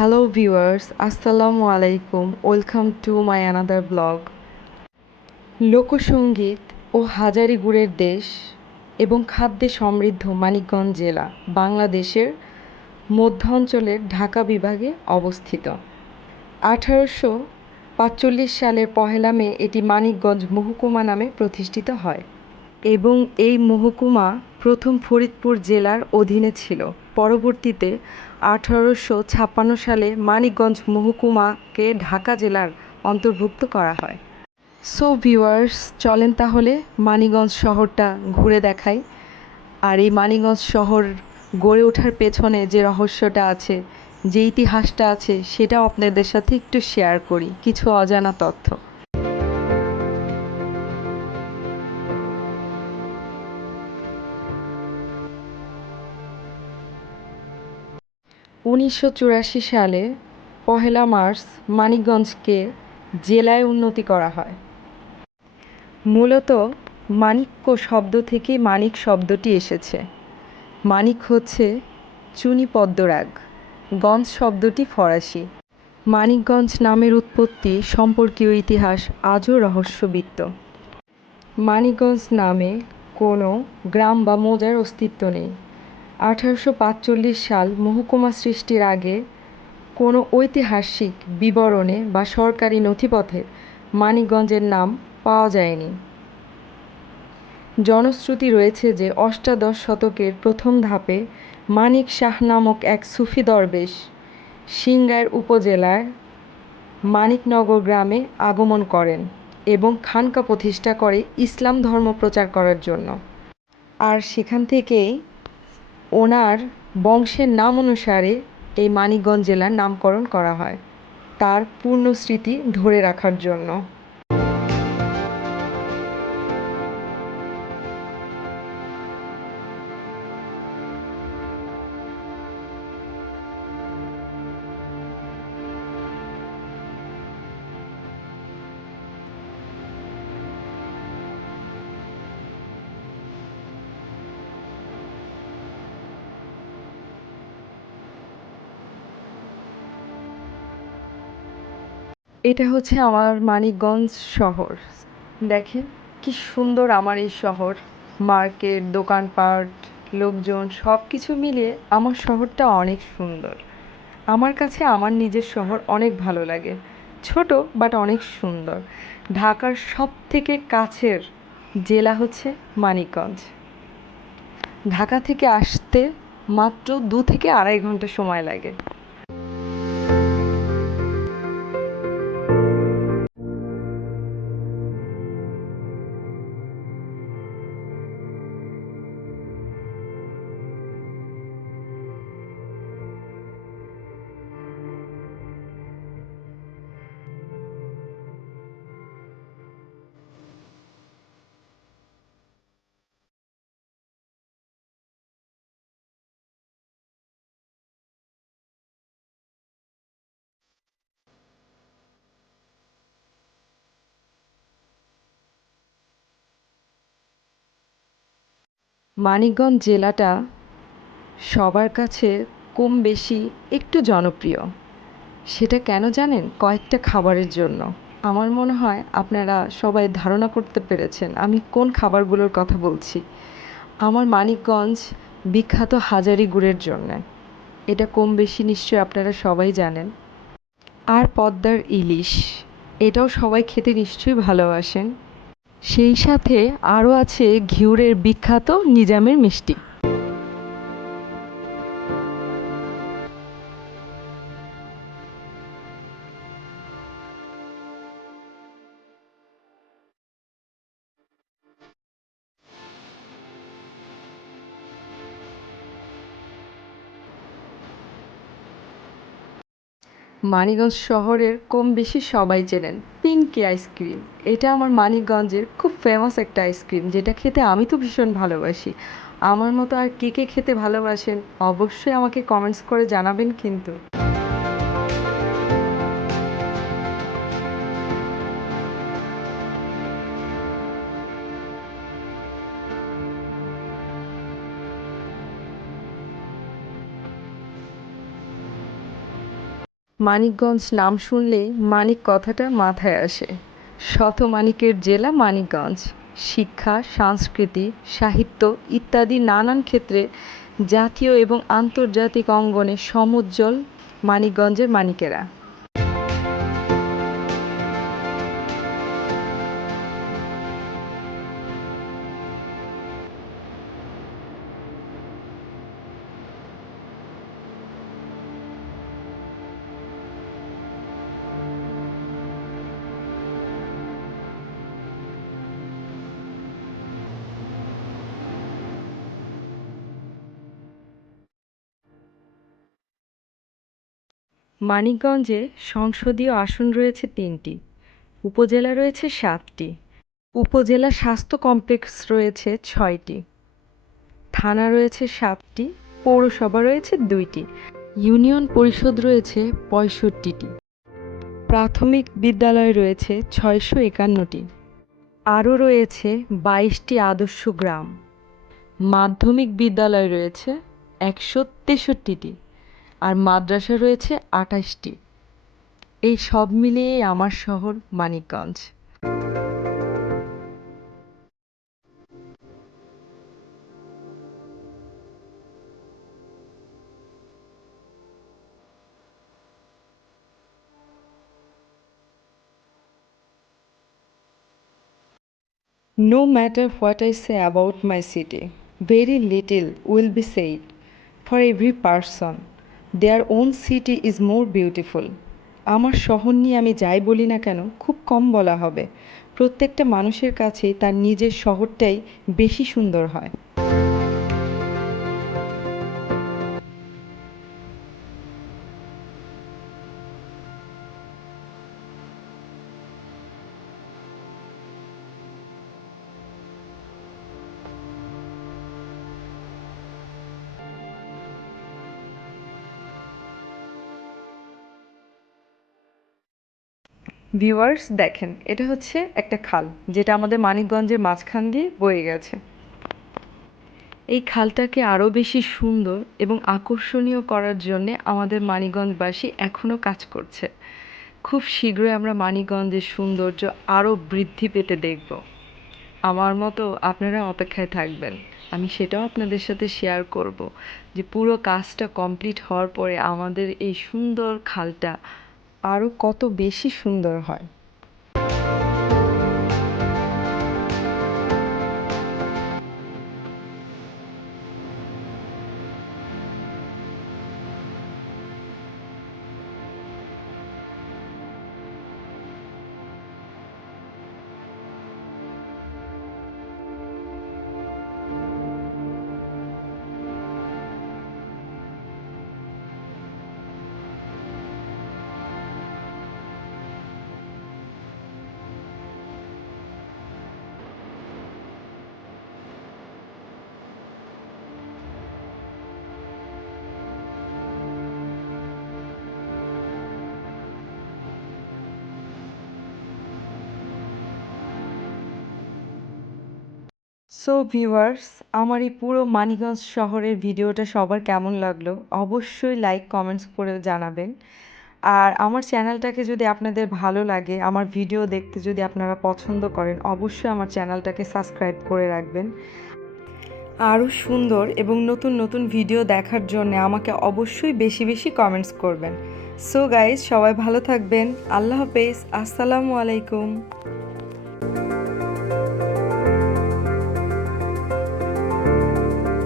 Hello viewers আসসালামু আলাইকুম welcome to my another blog লোকসঙ্গীত ও হাজারি গুড়ের দেশ এবং খাদ্যে সমৃদ্ধ মানিকগঞ্জ জেলা বাংলাদেশের মধ্য অঞ্চলের ঢাকা বিভাগে অবস্থিত। আঠারোশো পাঁচচল্লিশ সালের পহেলা মে এটি মানিকগঞ্জ মহকুমা নামে প্রতিষ্ঠিত হয় এবং এই মহকুমা প্রথম ফরিদপুর জেলার অধীনে ছিল। পরবর্তীতে আঠারোশো ছাপ্পান্ন সালে মানিকগঞ্জ মহকুমাকে ঢাকা জেলার অন্তর্ভুক্ত করা হয়। সো ভিউয়ার্স চলেন তাহলে মানিকগঞ্জ শহরটা ঘুরে দেখাই। আর এই মানিকগঞ্জ শহর গড়ে ওঠার পেছনে যে রহস্যটা আছে, যে ইতিহাসটা আছে, সেটাও আপনাদের সাথে একটু শেয়ার করি। কিছু অজানা তথ্য। উনিশশো চুরাশি সালে পহেলা মার্চ মানিকগঞ্জকে জেলায় উন্নতি করা হয়। মূলত মাণিক্য শব্দ থেকে মানিক শব্দটি এসেছে। মানিক হচ্ছে চুনি পদ্মরাগ, গঞ্জ শব্দটি ফরাসি। মানিকগঞ্জ নামের উৎপত্তি সম্পর্কীয় ইতিহাস আজও রহস্যবিত্ত। মানিকগঞ্জ নামে কোনো গ্রাম বা মৌজার অস্তিত্ব নেই। আঠারোশো পাঁচচল্লিশ সাল মহকুমা সৃষ্টির আগে কোনো ঐতিহাসিক বিবরণে বা সরকারি নথিপথে মানিকগঞ্জের নাম পাওয়া যায়নি। জনশ্রুতি রয়েছে যে অষ্টাদশ শতকের প্রথম ধাপে মানিক শাহ নামক এক সুফি দরবেশ সিংগাইর উপজেলার মানিকনগর গ্রামে আগমন করেন এবং খানকা প্রতিষ্ঠা করে ইসলাম ধর্ম প্রচার করার জন্য। আর সেখান থেকেই ওনার বংশের নাম অনুসারে এই মানিকগঞ্জ জেলার নামকরণ করা হয়। তার পূর্ণ স্মৃতি ধরে রাখার জন্য। এটা হচ্ছে আমার মানিকগঞ্জ শহর। দেখেন কি সুন্দর আমার এই শহর। মার্কেট, দোকানপাট, লোকজন সব কিছু মিলিয়ে আমার শহরটা অনেক সুন্দর। আমার কাছে আমার নিজের শহর অনেক ভালো লাগে। ছোট বাট অনেক সুন্দর। ঢাকার সব থেকে কাছের জেলা হচ্ছে মানিকগঞ্জ। ঢাকা থেকে আসতে মাত্র দু থেকে আড়াই ঘণ্টা সময় লাগে। মানিকগঞ্জ জেলাটা সবার কাছে কম বেশি একটু জনপ্রিয়। সেটা কেন জানেন? কয়েকটা খাবারের জন্য। আমার মনে হয় আপনারা সবাই ধারণা করতে পেরেছেন আমি কোন খাবারগুলোর কথা বলছি। আমার মানিকগঞ্জ বিখ্যাত হাজারি গুড়ের জন্য। এটা কম বেশি নিশ্চয়ই আপনারা সবাই জানেন। আর পদ্মার ইলিশ, এটাও সবাই খেতে নিশ্চয়ই ভালোবাসেন। সেই সাথে আরও আছে ঘিউরের বিখ্যাত নিজামের মিষ্টি। মানিগঞ্জ শহরের কম বেশি সবাই চেনেন। পিঙ্কি আইসক্রিম এটা আমার মানিকগঞ্জের খুব ফেমাস একটা আইসক্রিম যেটা খেতে আমি তো ভীষণ ভালোবাসি। আমার মতো আর কে কে খেতে ভালোবাসেন, অবশ্যই আমাকে কমেন্টস করে জানাবেন কিন্তু। মানিকগঞ্জ নাম শুনলে মানিক কথাটা মাথায় আসে। শত মানিকের জেলা মানিকগঞ্জ। শিক্ষা, সংস্কৃতি, সাহিত্য ইত্যাদি নানান ক্ষেত্রে জাতীয় এবং আন্তর্জাতিক অঙ্গনে সমুজ্জ্বল মানিকগঞ্জের মানিকেরা। মানিকগঞ্জে সংসদীয় আসন রয়েছে তিনটি, উপজেলা রয়েছে সাতটি, উপজেলা স্বাস্থ্য কমপ্লেক্স রয়েছে ছয়টি, থানা রয়েছে সাতটি, পৌরসভা রয়েছে দুইটি, ইউনিয়ন পরিষদ রয়েছে পঁয়ষট্টিটি, প্রাথমিক বিদ্যালয় রয়েছে ছয়শো একান্নটি, আরও রয়েছে বাইশটি আদর্শ গ্রাম, মাধ্যমিক বিদ্যালয় রয়েছে একশো তেষট্টিটি। আর মাদ্রাসা রয়েছে আঠাশটি এই সব মিলিয়েই আমার শহর Manikganj No matter what I say about my city, very little will be said. For every person, their own city is more beautiful আমার শহর নিয়ে আমি যাই বলি না কেন, খুব কম বলা হবে। প্রত্যেকটা মানুষের কাছেই তার নিজের শহরটাই বেশি সুন্দর হয়। ভিউয়ার্স, দেখেন, এটা হচ্ছে একটা খাল, যেটা আমাদের মানিকগঞ্জের মাঝখান দিয়ে বয়ে গেছে। এই খালটাকে আরও বেশি সুন্দর এবং আকর্ষণীয় করার জন্যে আমাদের মানিকগঞ্জবাসী এখনও কাজ করছে। খুব শীঘ্রই আমরা মানিকগঞ্জের সৌন্দর্য আরও বৃদ্ধি পেতে দেখব। আমার মতো আপনারা অপেক্ষায় থাকবেন। আমি সেটাও আপনাদের সাথে শেয়ার করব যে পুরো কাজটা কমপ্লিট হওয়ার পরে আমাদের এই সুন্দর খালটা আরও কত বেশি সুন্দর হয়। সো ভিউয়ার্স আমার এই পুরো মানিকগঞ্জ শহরের ভিডিওটা সবার কেমন লাগল অবশ্যই লাইক কমেন্টস করে জানাবেন। আর আমার চ্যানেলটাকে যদি আপনাদের ভালো লাগে, আমার ভিডিও দেখতে যদি আপনারা পছন্দ করেন, অবশ্যই আমার চ্যানেলটাকে সাবস্ক্রাইব করে রাখবেন। আরও সুন্দর এবং নতুন নতুন ভিডিও দেখার জন্য আমাকে অবশ্যই বেশি বেশি কমেন্টস করবেন। সো গাইজ সবাই ভালো থাকবেন। আল্লাহ হাফেজ। আসসালামু আলাইকুম।